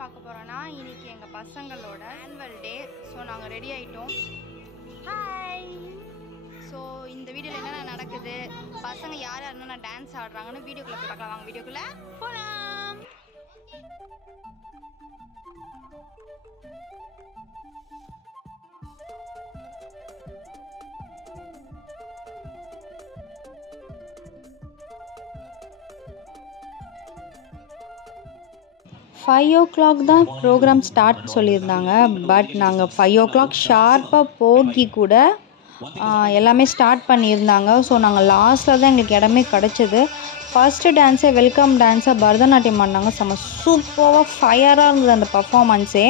பார்க்க போகிறோன்னா இன்றைக்கி எங்கள் பசங்களோட ஆனுவல் டே. ஸோ நாங்கள் ரெடி ஆகிட்டோம். ஹாய். ஸோ இந்த வீடியோவில் என்னென்ன நடக்குது, பசங்க யார் யாருன்னா டான்ஸ் ஆடுறாங்கன்னு வீடியோக்குள்ளே போய் பார்க்கலாம். வாங்க வீடியோக்குள்ளே போகலாம். ஃபைவ் ஓ கிளாக் தான் ப்ரோக்ராம் ஸ்டார்ட் சொல்லியிருந்தாங்க. பட் நாங்கள் 5 o'clock ஷார்ப்பாக போகி கூட எல்லாமே ஸ்டார்ட் பண்ணியிருந்தாங்க. ஸோ நாங்கள் லாஸ்ட்டில் தான் எங்களுக்கு இடமே கிடச்சிது. ஃபஸ்ட்டு டான்ஸே வெல்கம் டான்ஸாக பரதநாட்டியம் பண்ணாங்க. செம்ம சூப்பராக ஃபயராக இருந்தது அந்த பர்ஃபார்மன்ஸே.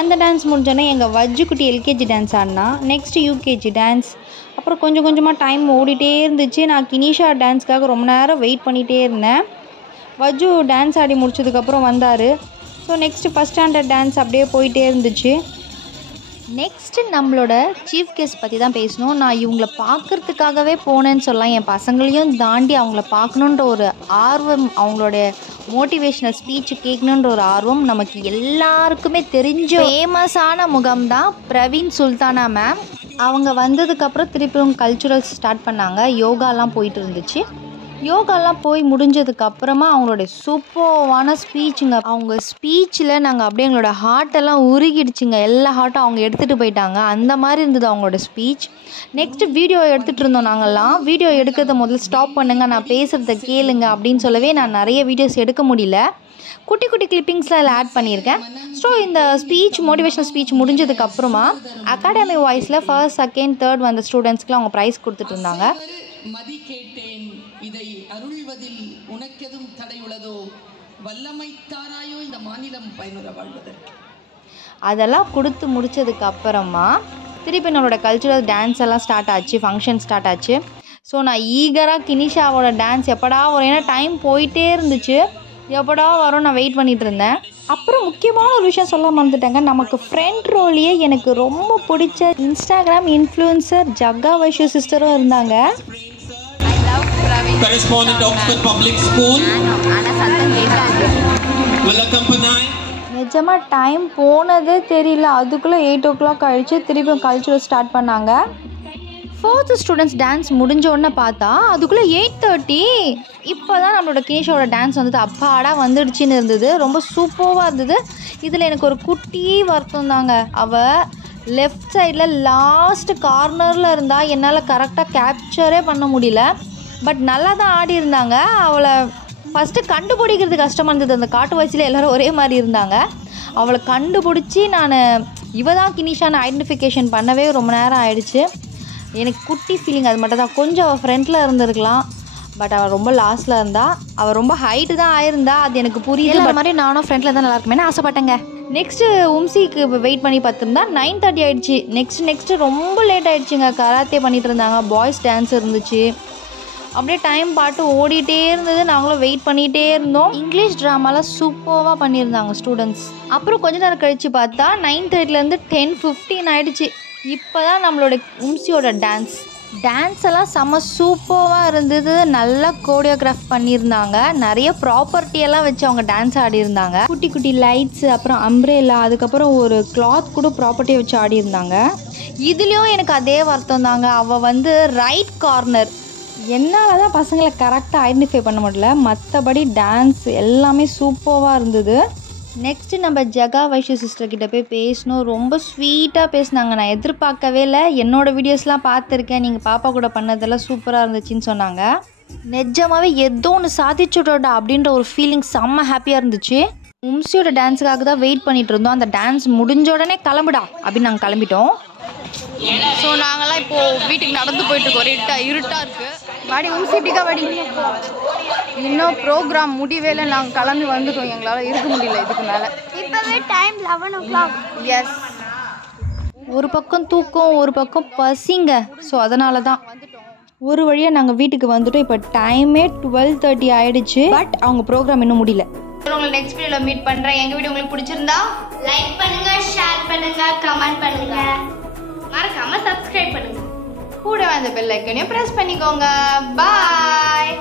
அந்த டான்ஸ் முடிஞ்சோடனே எங்கள் வஜ்ஜுக்குட்டி எல்கேஜி டான்ஸ் ஆடினா, நெக்ஸ்ட்டு யூகேஜி டான்ஸ். அப்புறம் கொஞ்சம் கொஞ்சமாக டைம் ஓடிட்டே இருந்துச்சு. நான் கினிஷா டான்ஸ்க்காக ரொம்ப நேரம் வெயிட் பண்ணிகிட்டே இருந்தேன். வஜ்ஜு டான்ஸ் ஆடி முடிச்சதுக்கப்புறம் வந்தார். So next first standard dance அப்படியே போயிட்டே இருந்துச்சு. நெக்ஸ்ட்டு நம்மளோட சீஃப் கெஸ்ட் பற்றி தான் பேசணும். நான் இவங்களை பார்க்குறதுக்காகவே போனேன்னு சொல்லலாம். என் பசங்களையும் தாண்டி அவங்கள பார்க்கணுன்ற ஒரு ஆர்வம், அவங்களோட மோட்டிவேஷ்னல் ஸ்பீச்சு கேட்கணுன்ற ஒரு ஆர்வம் நமக்கு எல்லாருக்குமே தெரிஞ்ச ஃபேமஸான முகம்தான் பிரவீன் சுல்தானா மேம். அவங்க வந்ததுக்கப்புறம் திருப்பியும் கல்ச்சுரல்ஸ் ஸ்டார்ட் பண்ணாங்க. யோகாலாம் போயிட்டு இருந்துச்சு. யோகாலாம் போய் முடிஞ்சதுக்கப்புறமா அவங்களோட சூப்பரான ஸ்பீச்சுங்க. அவங்க ஸ்பீச்சில் நாங்கள் அப்படியே எங்களோட ஹார்ட்டெல்லாம் உருகிடுச்சுங்க. எல்லா ஹார்ட்டும் அவங்க எடுத்துகிட்டு போயிட்டாங்க. அந்த மாதிரி இருந்தது அவங்களோட ஸ்பீச். நெக்ஸ்ட்டு வீடியோ எடுத்துகிட்டு இருந்தோம். நாங்கள்லாம் வீடியோ எடுக்கிறத முதல்ல ஸ்டாப் பண்ணுங்கள், நான் பேசுகிறத கேளுங்க அப்படின்னு சொல்லவே நான் நிறைய வீடியோஸ் எடுக்க முடியல. குட்டி குட்டி கிளிப்பிங்ஸ்லாம் அதில் ஆட் பண்ணியிருக்கேன். ஸோ இந்த ஸ்பீச், மோட்டிவேஷனல் ஸ்பீச் முடிஞ்சதுக்கப்புறமா அகாடமி வாய்ஸில் ஃபர்ஸ்ட், செகண்ட், தேர்ட் வந்த ஸ்டூடெண்ட்ஸ்க்குலாம் அவங்க ப்ரைஸ் கொடுத்துட்டு இருந்தாங்க. மதி கேட்டேன் இதை அருள்வதில் உனக்கெதும் தடையுள்ளதோ, வல்லமை தாராயோ இந்த மாநிலம் பயனுற வாழ்வதற்கு. அதெல்லாம் கொடுத்து முடிச்சதுக்கு அப்புறமா திருப்பி நம்மளோட கல்ச்சுரல் டான்ஸ் எல்லாம் ஸ்டார்ட் ஆச்சு, ஃபங்க்ஷன் ஸ்டார்ட் ஆச்சு. ஸோ நான் ஈகராக கினிஷாவோட டான்ஸ் எப்படா வரும், ஏன்னா டைம் போயிட்டே இருந்துச்சு, எப்படா வரும் நான் வெயிட் பண்ணிட்டு இருந்தேன். அப்புறம் முக்கியமான ஒரு விஷயம் சொல்ல மறந்துட்டேங்க. நமக்கு ஃப்ரெண்ட் ரோலையே எனக்கு ரொம்ப பிடிச்ச இன்ஸ்டாகிராம் இன்ஃப்ளூயன்சர் ஜக்கா வைஷு சிஸ்டரும் இருந்தாங்க. Correspondent Oxford Public School will accompany. நிஜமாக டைம் போனதே தெரியல. அதுக்குள்ளே 8 o'clock ஆகிடுச்சு. திருப்பி கல்ச்சுரல் ஸ்டார்ட் பண்ணாங்க. 4th ஸ்டூடெண்ட்ஸ் டான்ஸ் முடிஞ்ச உடனே பார்த்தா அதுக்குள்ளே 8:30. இப்போ தான் நம்மளோட கினிஷாவோட டான்ஸ் வந்தது. அப்பாடா வந்துடுச்சின்னு இருந்தது. ரொம்ப சூப்பராக இருந்தது. இதில் எனக்கு ஒரு குட்டி வருத்தம் தாங்க. அவள் லெஃப்ட் சைடில் லாஸ்ட் கார்னரில் இருந்தால் என்னால் கரெக்டாக கேப்சரே பண்ண முடியல. பட் நல்லா தான் ஆடி இருந்தாங்க. அவளை ஃபஸ்ட்டு கண்டுபிடிக்கிறது கஷ்டமாக இருந்தது. அந்த காட்டு வயசில் எல்லோரும் ஒரே மாதிரி இருந்தாங்க. அவளை கண்டுபிடிச்சி நான் இவ தான் கினிஷான்னு ஐடென்டிஃபிகேஷன் பண்ணவே ரொம்ப நேரம் ஆயிடுச்சு. எனக்கு குட்டி ஃபீலிங் அது மட்டும் தான். கொஞ்சம் அவள் ஃப்ரண்ட்டில் இருந்திருக்கலாம். பட் அவள் ரொம்ப லாஸ்ட்டில் இருந்தா. அவள் ரொம்ப ஹைட்டு தான் ஆயிருந்தா. அது எனக்கு புரியுது. அந்த மாதிரி நானும் ஃப்ரண்ட்டில் தான் நல்லா இருக்குமேனு ஆசைப்பட்டேங்க. நெக்ஸ்ட்டு உம்சிக்கு வெயிட் பண்ணி பார்த்துருந்தா 9:30 ஆகிடுச்சு. நெக்ஸ்ட்டு ரொம்ப லேட் ஆகிடுச்சுங்க. கராத்தே பண்ணிகிட்டு இருந்தாங்க, பாய்ஸ் டான்ஸ் இருந்துச்சு. அப்படியே டைம் பாட்டு ஓடிட்டே இருந்தது. நாங்களும் வெயிட் பண்ணிகிட்டே இருந்தோம். இங்கிலீஷ் ட்ராமாலாம் சூப்பராக பண்ணியிருந்தாங்க ஸ்டூடெண்ட்ஸ். அப்புறம் கொஞ்ச நேரம் கழித்து பார்த்தா 9:30 10:15 ஆகிடுச்சு. இப்போ தான் நம்மளோட உம்சியோட டான்ஸ் எல்லாம் செம்ம சூப்பராக இருந்தது. நல்லா கோரியோகிராஃப் பண்ணியிருந்தாங்க. நிறைய ப்ராப்பர்ட்டியெல்லாம் வச்சு அவங்க டான்ஸ் ஆடியிருந்தாங்க. குட்டி குட்டி லைட்ஸு, அப்புறம் அம்ப்ரேலா, அதுக்கப்புறம் ஒரு கிளாத் கூட ப்ராப்பர்ட்டியை வச்சு ஆடியிருந்தாங்க. இதுலேயும் எனக்கு அதே வருத்தம் தாங்க. அவள் ரைட் கார்னர். என்னால் தான் பசங்களை கரெக்டாக ஐடென்டிஃபை பண்ண முடியல. மற்றபடி டான்ஸ் எல்லாமே சூப்பராக இருந்தது. நெக்ஸ்ட்டு நம்ம ஜகா வைஷு சிஸ்டர்கிட்ட போய் பேசணும். ரொம்ப ஸ்வீட்டாக பேசினாங்க. நான் எதிர்பார்க்கவே இல்லை. என்னோடய வீடியோஸ்லாம் பார்த்துருக்கேன், நீங்கள் பாப்பா கூட பண்ணதெல்லாம் சூப்பராக இருந்துச்சுன்னு சொன்னாங்க. நிஜமாகவே ஏதோ ஒன்று சாதிச்சுடா அப்படின்ற ஒரு ஃபீலிங் செம்ம ஹாப்பியாக இருந்துச்சு. உம்சியோட டான்ஸுக்காக தான் வெயிட் பண்ணிகிட்டு இருந்தோம். அந்த டான்ஸ் முடிஞ்ச உடனே கிளம்புடா அப்படின்னு நாங்கள் கிளம்பிட்டோம். ஸோ நாங்கள்லாம் இப்போது வீட்டுக்கு நடந்து போயிட்டுருக்கோம். இருட்டாக இருக்குது. வாடி உம்சிட்டிக்கா வாடி. இன்னும் ப்ரோக்ராம் முடிவேல. நாங்கள் கிளம்பி வந்துட்டோம். எங்களால் இருக்க முடியல இதுக்கு மேலே. இப்போவே டைம் 11 o'clock. எஸ். ஒரு பக்கம் தூக்கம், ஒரு பக்கம் பசிங்க. ஸோ அதனால தான் ஒரு வழியாக நாங்கள் வீட்டுக்கு வந்துட்டோம். இப்போ டைமே 12:30 ஆகிடுச்சு. பட் அவங்க ப்ரோக்ராம் இன்னும் முடியல. உங்களை நெக்ஸ்ட் வீடியோவில் மீட் பண்ணுறேன். எங்கள் வீடியோ உங்களுக்கு பிடிச்சிருந்தா லைக் பண்ணுங்க, ஷேர் பண்ணுங்க, கமெண்ட் பண்ணுங்க, மறக்காம சப்ஸ்கிரைப் பண்ணுங்க. கூட அந்த பெல் ஐக்கனையும் ப்ரெஸ் பண்ணிக்கோங்க. பாய்.